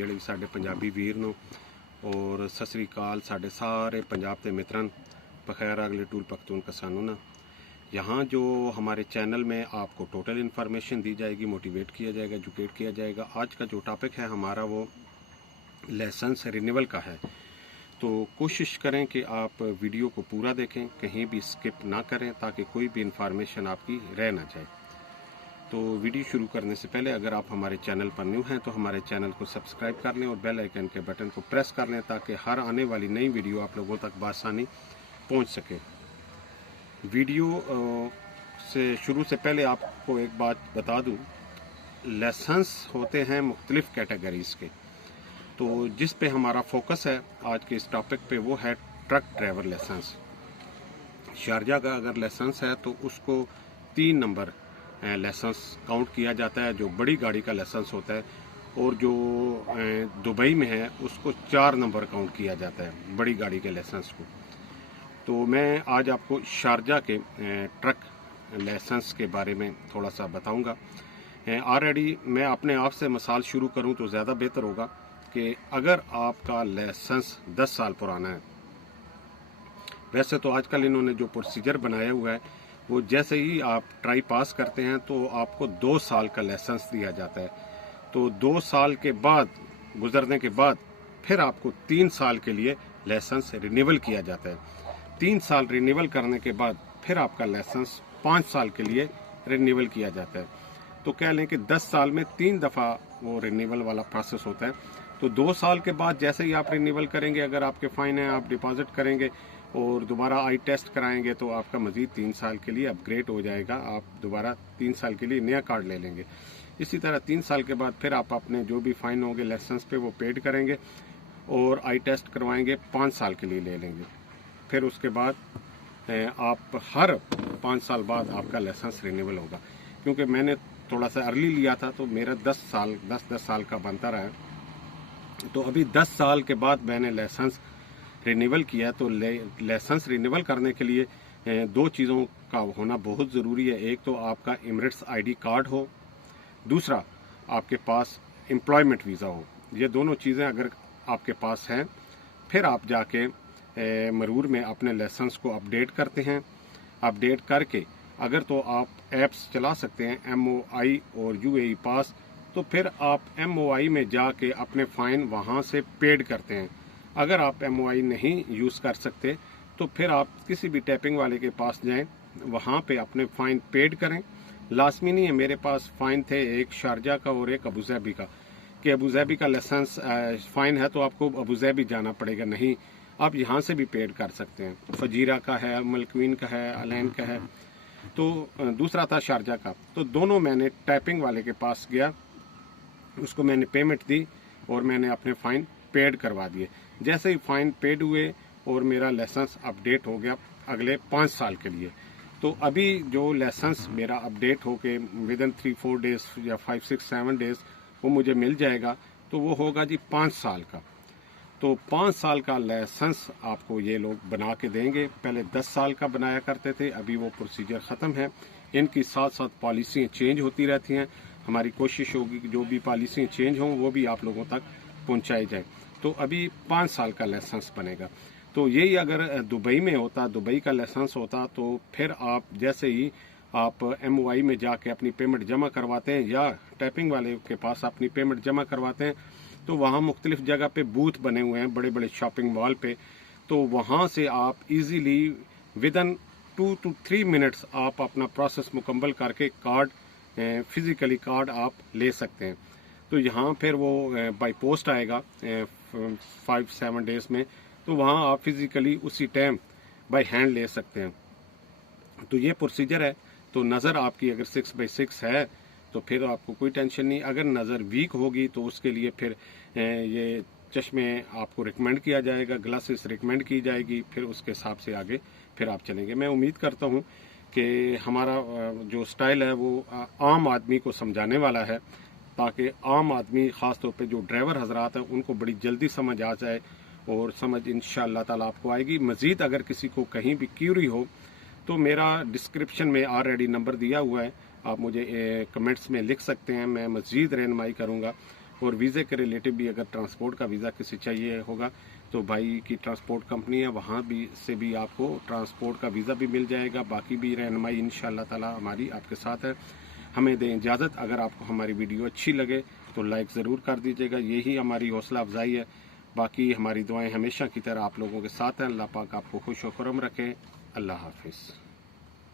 ਜਿਹੜੇ ਵੀ साढ़े पंजाबी वीर नो और सत श्री अकाल साढ़े सारे पंजाब के मित्रन बखैर अगले टूल पख्तून कसानों ना। यहाँ जो हमारे चैनल में आपको टोटल इन्फॉर्मेशन दी जाएगी, मोटिवेट किया जाएगा, एजुकेट किया जाएगा। आज का जो टॉपिक है हमारा वो लाइसेंस रिन्यूअल का है। तो कोशिश करें कि आप वीडियो को पूरा देखें, कहीं भी स्किप ना करें ताकि कोई भी इन्फॉर्मेशन आपकी रह ना जाए। तो वीडियो शुरू करने से पहले अगर आप हमारे चैनल पर न्यू हैं तो हमारे चैनल को सब्सक्राइब कर लें और बेल आइकन के बटन को प्रेस कर लें ताकि हर आने वाली नई वीडियो आप लोगों तक बआसानी पहुंच सके। वीडियो से शुरू से पहले आपको एक बात बता दूं, लाइसेंस होते हैं मुख्तलिफ़ कैटेगरीज़ के। तो जिस पे हमारा फोकस है आज के इस टॉपिक पे वो है ट्रक ड्राइवर लाइसेंस। शारजा का अगर लाइसेंस है तो उसको 3 नंबर लाइसेंस काउंट किया जाता है जो बड़ी गाड़ी का लाइसेंस होता है, और जो दुबई में है उसको 4 नंबर काउंट किया जाता है बड़ी गाड़ी के लाइसेंस को। तो मैं आज आपको शारजा के ट्रक लाइसेंस के बारे में थोड़ा सा बताऊंगा। ऑलरेडी मैं अपने आप से मिसाल शुरू करूं तो ज़्यादा बेहतर होगा कि अगर आपका लाइसेंस 10 साल पुराना है, वैसे तो आजकल इन्होंने जो प्रोसीजर बनाया हुआ है वो जैसे ही आप ट्राई पास करते हैं तो आपको 2 साल का लाइसेंस दिया जाता है। तो 2 साल के बाद गुजरने के बाद फिर आपको 3 साल के लिए लाइसेंस रिन्यूअल किया जाता है। 3 साल रिन्यूअल करने के बाद फिर आपका लाइसेंस 5 साल के लिए रिन्यूअल किया जाता है। तो कह लें कि 10 साल में 3 दफ़ा वो रिन्यूअल वाला प्रोसेस होता है। तो 2 साल के बाद जैसे ही आप रिन्यूअल करेंगे, अगर आपके फ़ाइन है आप डिपॉजिट करेंगे और दोबारा आई टेस्ट कराएंगे तो आपका मज़ीद 3 साल के लिए अपग्रेड हो जाएगा। आप दोबारा 3 साल के लिए नया कार्ड ले लेंगे। इसी तरह 3 साल के बाद फिर आप अपने जो भी फ़ाइन होंगे लाइसेंस पे वो पेड करेंगे और आई टेस्ट करवाएंगे, 5 साल के लिए ले लेंगे। फिर उसके बाद आप हर 5 साल बाद आपका लाइसेंस रिन्यूअल होगा। क्योंकि मैंने थोड़ा सा अर्ली लिया था तो मेरा 10 साल का बनता रहा है। तो अभी 10 साल के बाद मैंने लाइसेंस रिन्यूअल किया। तो लाइसेंस रिन्यूअल करने के लिए 2 चीज़ों का होना बहुत ज़रूरी है। एक तो आपका एमिरेट्स आईडी कार्ड हो, दूसरा आपके पास एम्प्लॉयमेंट वीज़ा हो। ये दोनों चीज़ें अगर आपके पास हैं फिर आप जाके मरूर में अपने लाइसेंस को अपडेट करते हैं। अपडेट करके अगर तो आप ऐप्स चला सकते हैं MOI और UAE पास, तो फिर आप MOI में जाके अपने फ़ाइन वहाँ से पेड करते हैं। अगर आप MOI नहीं यूज़ कर सकते तो फिर आप किसी भी टैपिंग वाले के पास जाएं, वहाँ पे अपने फ़ाइन पेड करें। लाजमी नहीं है, मेरे पास फ़ाइन थे एक शारजा का और एक अबूज़ाबी का, कि अबूज़ाबी का लाइसेंस फ़ाइन है तो आपको अबूज़ाबी जाना पड़ेगा। नहीं, आप यहाँ से भी पेड कर सकते हैं। फजीरा का है, मलक्वीन का है, अलैन का है। तो दूसरा था शारजा का। तो दोनों मैंने टैपिंग वाले के पास गया, उसको मैंने पेमेंट दी और मैंने अपने फ़ाइन पेड करवा दिए। जैसे ही फ़ाइन पेड हुए और मेरा लाइसेंस अपडेट हो गया अगले 5 साल के लिए। तो अभी जो लाइसेंस मेरा अपडेट हो के विदिन 3-4 डेज़ या 5-6-7 डेज़ वो मुझे मिल जाएगा, तो वो होगा जी 5 साल का। तो 5 साल का लाइसेंस आपको ये लोग बना के देंगे। पहले 10 साल का बनाया करते थे, अभी वो प्रोसीजर ख़त्म है। इनकी साथ साथ पॉलिसियाँ चेंज होती रहती हैं। हमारी कोशिश होगी कि जो भी पॉलिसियाँ चेंज हों वो भी आप लोगों तक पहुंचाई जाए। तो अभी 5 साल का लाइसेंस बनेगा। तो यही अगर दुबई में होता, दुबई का लाइसेंस होता, तो फिर आप जैसे ही आप MOI में जाके अपनी पेमेंट जमा करवाते हैं या टैपिंग वाले के पास अपनी पेमेंट जमा करवाते हैं, तो वहाँ मुख्तलिफ जगह पे बूथ बने हुए हैं बड़े बड़े शॉपिंग मॉल पे। तो वहाँ से आप इजीली विदिन 2 to 3 मिनट्स आप अपना प्रोसेस मुकम्मल करके कार्ड फिज़िकली कार्ड आप ले सकते हैं। तो यहाँ फिर वो बाई पोस्ट आएगा 5-7 डेज़ में, तो वहाँ आप फिज़िकली उसी टाइम बाई हैंड ले सकते हैं। तो ये प्रोसीजर है। तो नज़र आपकी अगर 6x6 है तो फिर आपको कोई टेंशन नहीं। अगर नज़र वीक होगी तो उसके लिए फिर ये चश्मे आपको रिकमेंड किया जाएगा, ग्लासेस रिकमेंड की जाएगी, फिर उसके हिसाब से आगे फिर आप चलेंगे। मैं उम्मीद करता हूँ कि हमारा जो स्टाइल है वो आम आदमी को समझाने वाला है, ताकि आम आदमी ख़ास तौर पे जो ड्राइवर हजरात हैं उनको बड़ी जल्दी समझ आ जाए और समझ इंशाअल्लाह ताला आपको आएगी। मज़ीद अगर किसी को कहीं भी क्यूरी हो तो मेरा डिस्क्रिप्शन में ऑलरेडी नंबर दिया हुआ है, आप मुझे कमेंट्स में लिख सकते हैं, मैं मज़ीद रहनुमाई करूँगा। اور ویزے کے ریلیٹو بھی اگر ٹرانسپورٹ کا ویزا کسی چاہیے ہوگا تو بھائی کی ٹرانسپورٹ کمپنی ہے، وہاں بھی سے بھی آپ کو ٹرانسپورٹ کا ویزا بھی مل جائے گا. باقی بھی رہنمائی انشاءاللہ تعالی ہماری آپ کے ساتھ ہے. ہمیں دیں اجازت. اگر آپ کو ہماری ویڈیو اچھی لگے تو لائک ضرور کر دیجیے گا، یہی ہماری حوصلہ افزائی ہے. باقی ہماری دعائیں ہمیشہ کی طرح آپ لوگوں کے ساتھ ہیں. اللہ پاک آپ کو خوش و خرم رکھے. اللہ حافظ.